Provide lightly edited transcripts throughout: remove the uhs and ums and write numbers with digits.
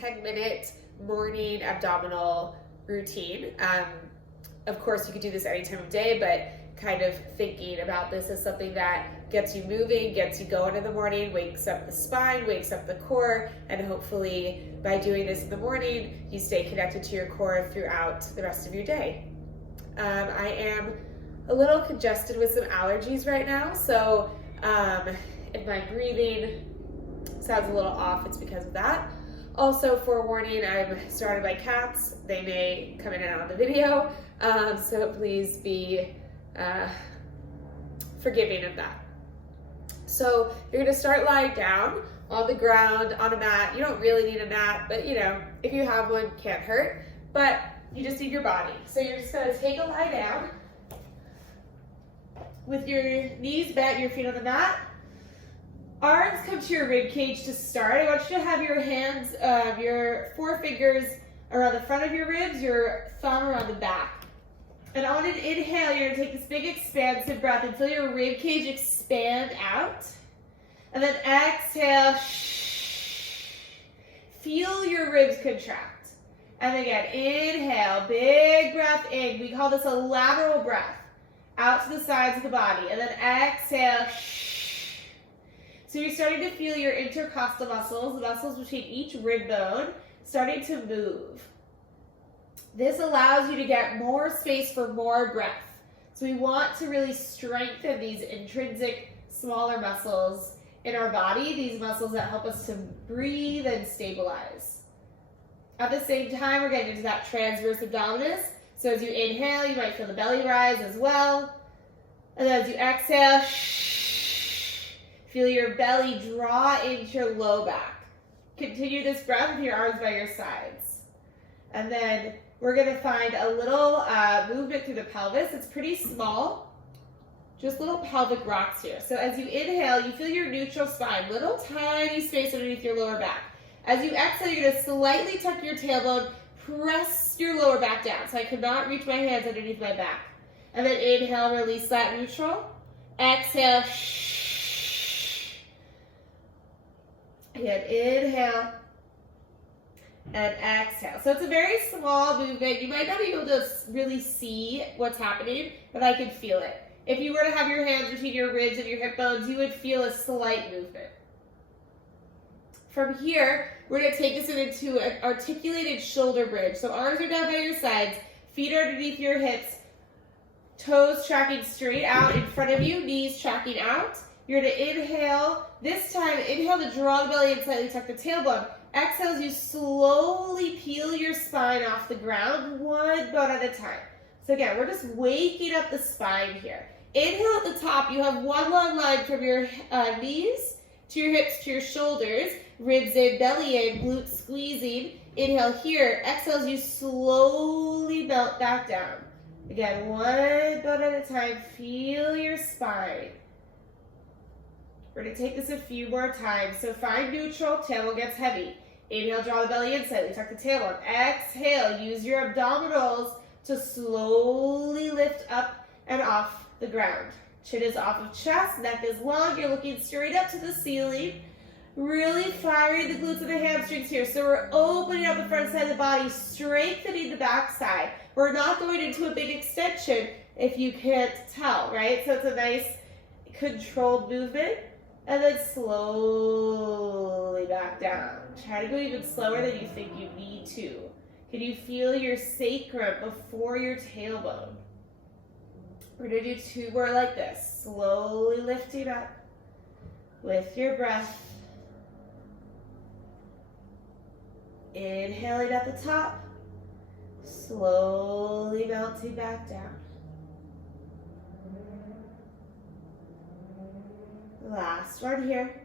10-minute morning abdominal routine. Of course, you could do this any time of day, but kind of thinking about this as something that gets you moving, gets you going in the morning, wakes up the spine, wakes up the core, and hopefully by doing this in the morning, you stay connected to your core throughout the rest of your day. I am a little congested with some allergies right now, so if my breathing sounds a little off, it's because of that. Also, forewarning, I'm surrounded by cats. They may come in and out of the video, so please be forgiving of that. So you're going to start lying down on the ground, on a mat. You don't really need a mat, but you know, if you have one, can't hurt. But you just need your body. So you're just going to take a lie down with your knees bent, your feet on the mat. Arms come to your rib cage to start. I want you to have your hands, your forefingers around the front of your ribs, your thumb around the back. And on an inhale, you're going to take this big expansive breath and feel your rib cage expand out. And then exhale, feel your ribs contract. And again, inhale, big breath in. We call this a lateral breath, out to the sides of the body. And then exhale, so you're starting to feel your intercostal muscles, the muscles between each rib bone, starting to move. This allows you to get more space for more breath. So we want to really strengthen these intrinsic smaller muscles in our body, these muscles that help us to breathe and stabilize. At the same time, we're getting into that transverse abdominis. So as you inhale, you might feel the belly rise as well. And then as you exhale, feel your belly draw into your low back. Continue this breath with your arms by your sides. And then we're going to find a little movement through the pelvis. It's pretty small, just little pelvic rocks here. So as you inhale, you feel your neutral spine, little tiny space underneath your lower back. As you exhale, you're going to slightly tuck your tailbone, press your lower back down. So I cannot reach my hands underneath my back. And then inhale, release that neutral. Exhale, and inhale and exhale. So it's a very small movement. You might not be able to really see what's happening, but I can feel it. If you were to have your hands between your ribs and your hip bones, you would feel a slight movement. From here, we're going to take this into an articulated shoulder bridge. So arms are down by your sides, feet are underneath your hips, toes tracking straight out in front of you, knees tracking out. You're going to inhale. This time, inhale to draw the belly and slightly tuck the tailbone. Exhale as you slowly peel your spine off the ground, one bone at a time. So again, we're just waking up the spine here. Inhale at the top. You have one long line from your knees to your hips to your shoulders. Ribs in, belly in, glutes squeezing. Inhale here. Exhale as you slowly melt back down. Again, one bone at a time. Feel your spine. We're going to take this a few more times. So find neutral, tailbone gets heavy. Inhale, draw the belly in, slightly tuck the tailbone. Exhale, use your abdominals to slowly lift up and off the ground. Chin is off of chest, neck is long, you're looking straight up to the ceiling. Really firing the glutes and the hamstrings here. So we're opening up the front side of the body, strengthening the back side. We're not going into a big extension if you can't tell, right? So it's a nice controlled movement. And then slowly back down. Try to go even slower than you think you need to. Can you feel your sacrum before your tailbone? We're going to do two more like this. Slowly lifting up with your breath. Inhaling at the top. Slowly melting back down. Last one here.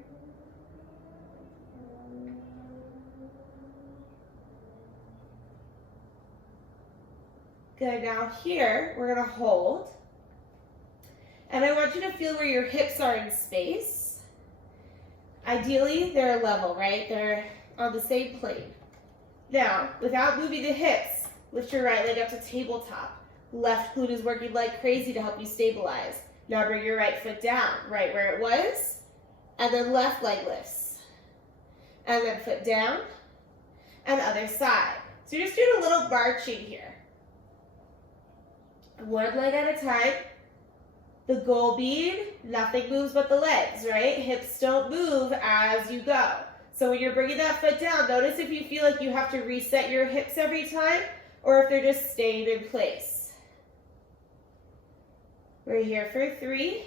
Good, now here, we're gonna hold. And I want you to feel where your hips are in space. Ideally, they're level, right? They're on the same plane. Now, without moving the hips, lift your right leg up to tabletop. Left glute is working like crazy to help you stabilize. Now bring your right foot down, right where it was, and then left leg lifts. And then foot down, and other side. So you're just doing a little marching here. One leg at a time. The goal being nothing moves but the legs, right? Hips don't move as you go. So when you're bringing that foot down, notice if you feel like you have to reset your hips every time or if they're just staying in place. We're here for 3,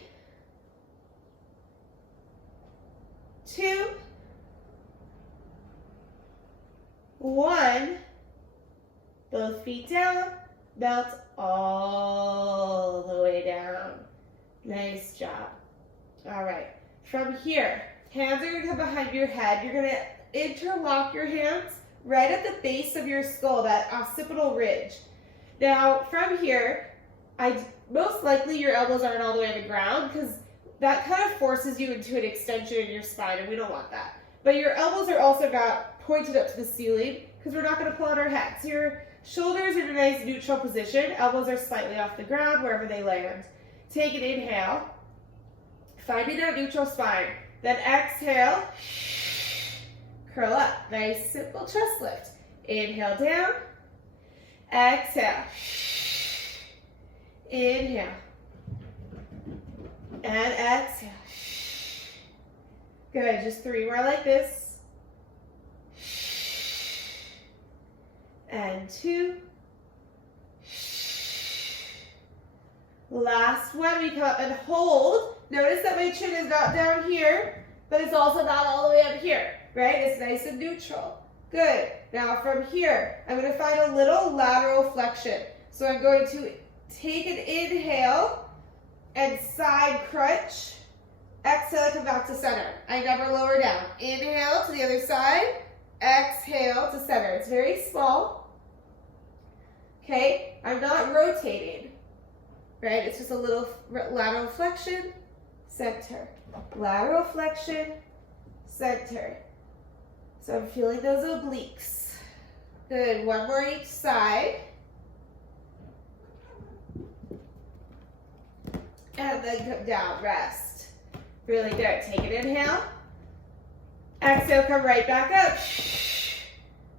2, 1. Both feet down, melt all the way down. Nice job. All right, from here, hands are gonna come behind your head. You're gonna interlock your hands right at the base of your skull, that occipital ridge. Now, from here, most likely your elbows aren't all the way on the ground because that kind of forces you into an extension in your spine, and we don't want that. But your elbows are also not pointed up to the ceiling because we're not gonna pull on our head. So your shoulders are in a nice neutral position. Elbows are slightly off the ground wherever they land. Take an inhale, finding that neutral spine. Then exhale, curl up. Nice simple chest lift. Inhale down, exhale, inhale, and exhale. Good, just 3 more like this. And 2. Last one, we come up and hold. Notice that my chin is not down here, but it's also not all the way up here, right? It's nice and neutral. Good. Now from here, I'm going to find a little lateral flexion. So I'm going to take an inhale and side crunch. Exhale, come back to center. I never lower down. Inhale to the other side. Exhale to center. It's very small. Okay, I'm not rotating. Right, it's just a little lateral flexion, center. Lateral flexion, center. So I'm feeling those obliques. Good, 1 more each side. And then come down, rest. Really good, take an inhale. Exhale, come right back up.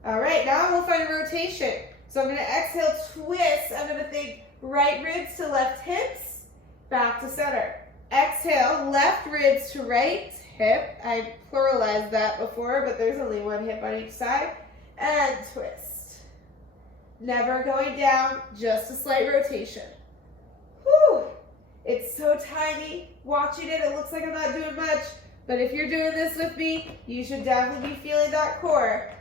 All right, now we'll find a rotation. So I'm gonna exhale, twist. I'm gonna think right ribs to left hips, back to center. Exhale, left ribs to right hip. I pluralized that before, but there's only 1 hip on each side. And twist. Never going down, just a slight rotation. Whew. It's so tiny. Watching it, it looks like I'm not doing much. But if you're doing this with me, you should definitely be feeling that core.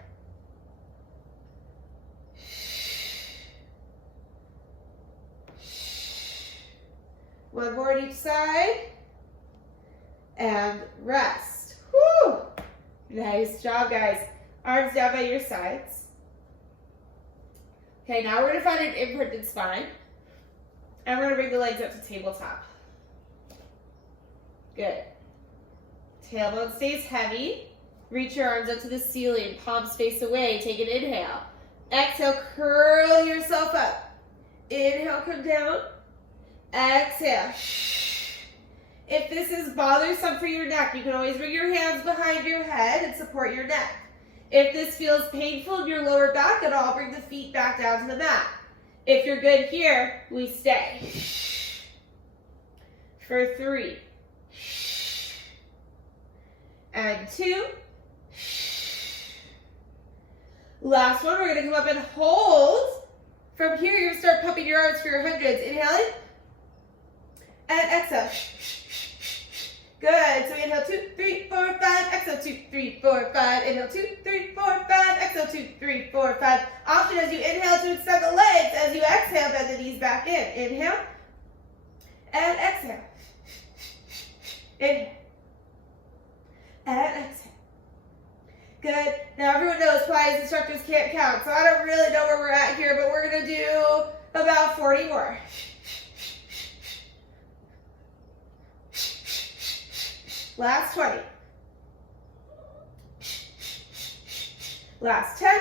One more on each side. And rest. Whew. Nice job, guys. Arms down by your sides. Okay, now we're going to find an imprinted spine. And we're going to bring the legs up to tabletop. Good. Tailbone stays heavy. Reach your arms up to the ceiling. Palms face away. Take an inhale. Exhale, curl yourself up. Inhale, come down. Exhale. If this is bothersome for your neck, you can always bring your hands behind your head and support your neck. If this feels painful in your lower back at all, bring the feet back down to the mat. If you're good here, we stay. For 3. And 2. Last one, we're going to come up and hold. From here, you're going to start pumping your arms for your hundreds. Inhaling. And exhale. Good. So inhale 2, 3, 4, 5. Exhale 2, 3, 4, 5. Inhale 2, 3, 4, 5. Exhale 2, 3, 4, 5. Option as you inhale to extend the legs. As you exhale, bend the knees back in. Inhale. And exhale. Inhale. And exhale. Good. Now everyone knows Pilates instructors can't count, so I don't really know where we're at here, but we're going to do about 40 more. Last 20. Last 10.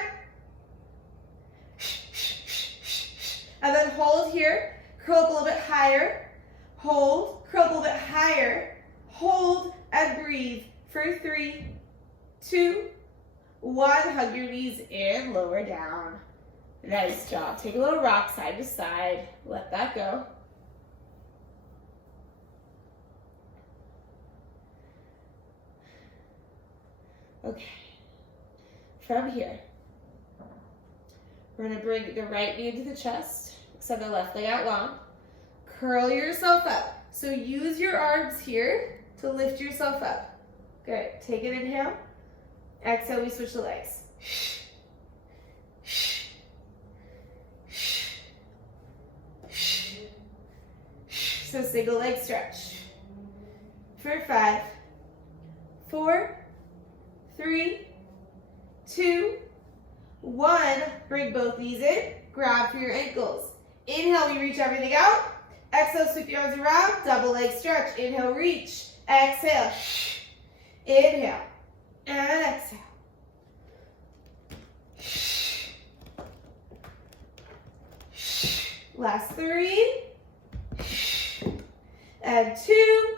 And then hold here. Curl up a little bit higher. Hold. Curl up a little bit higher. Hold and breathe for 3, 2, 1. Hug your knees in, lower down. Nice job. Take a little rock side to side. Let that go. Okay. From here, we're going to bring the right knee into the chest. Extend the left leg out long. Curl yourself up. So use your arms here to lift yourself up. Good. Take an inhale. Exhale, we switch the legs. So single leg stretch. For 5, 4, 3, 2, 1. Bring both knees in. Grab for your ankles. Inhale, we reach everything out. Exhale, sweep your arms around. Double leg stretch. Inhale, reach. Exhale. Inhale. And exhale. Last 3. And 2.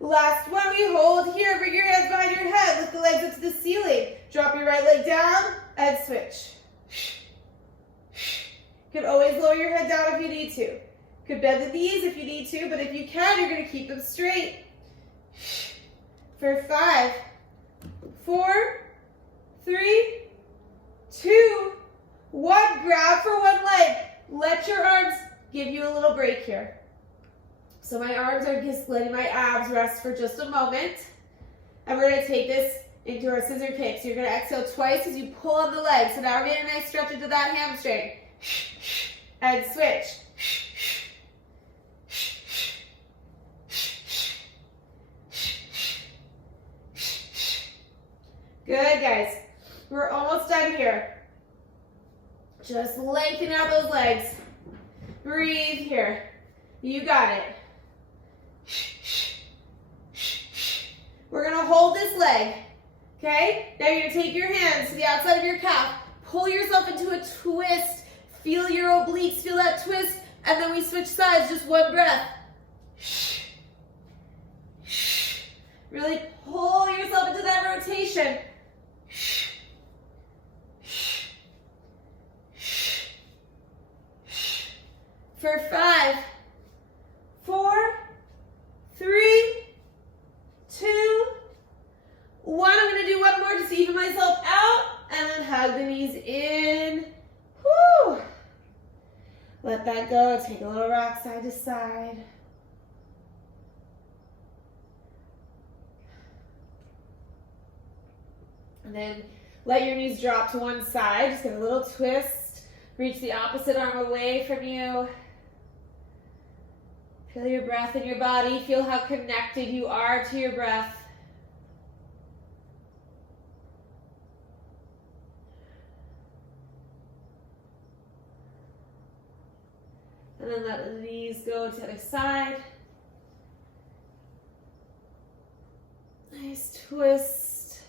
Last 1. We hold here. Bring your hands behind your head. Lift the legs up to the ceiling. Drop your right leg down and switch. You can always lower your head down if you need to. You could bend the knees if you need to, but if you can, you're going to keep them straight. For 5, 4, 3, 2, 1. Grab for one leg. Let your arms give you a little break here. So my arms are just letting my abs rest for just a moment. And we're going to take this into our scissor kick. So you're going to exhale twice as you pull on the leg. So now we're getting a nice stretch into that hamstring. And switch. Good, guys. We're almost done here. Just lengthen out those legs. Breathe here. You got it. We're going to hold this leg. Okay? Now you're going to take your hands to the outside of your calf. Pull yourself into a twist. Feel your obliques. Feel that twist. And then we switch sides. Just one breath. Really pull yourself into that rotation. For 5, 4, 3, 2, 1. I'm going to do one more just to even myself out. And then hug the knees in. Whew. Let that go. Take a little rock side to side. And then let your knees drop to one side. Just get a little twist. Reach the opposite arm away from you. Feel your breath in your body. Feel how connected you are to your breath. And then let the knees go to the other side. Nice twist.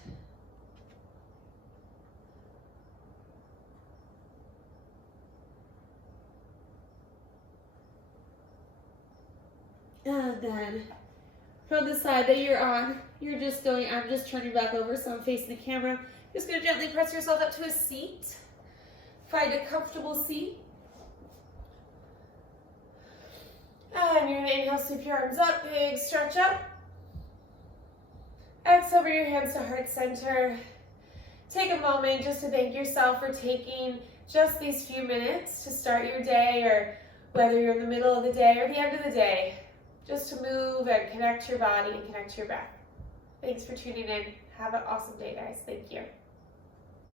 And then from the side that you're on, you're just going, I'm just turning back over so I'm facing the camera. Just going to gently press yourself up to a seat. Find a comfortable seat. And you're going to inhale, sweep your arms up, big stretch up. Exhale, bring your hands to heart center. Take a moment just to thank yourself for taking just these few minutes to start your day, or whether you're in the middle of the day or the end of the day, just to move and connect your body and connect to your breath. Thanks for tuning in. Have an awesome day, guys. Thank you.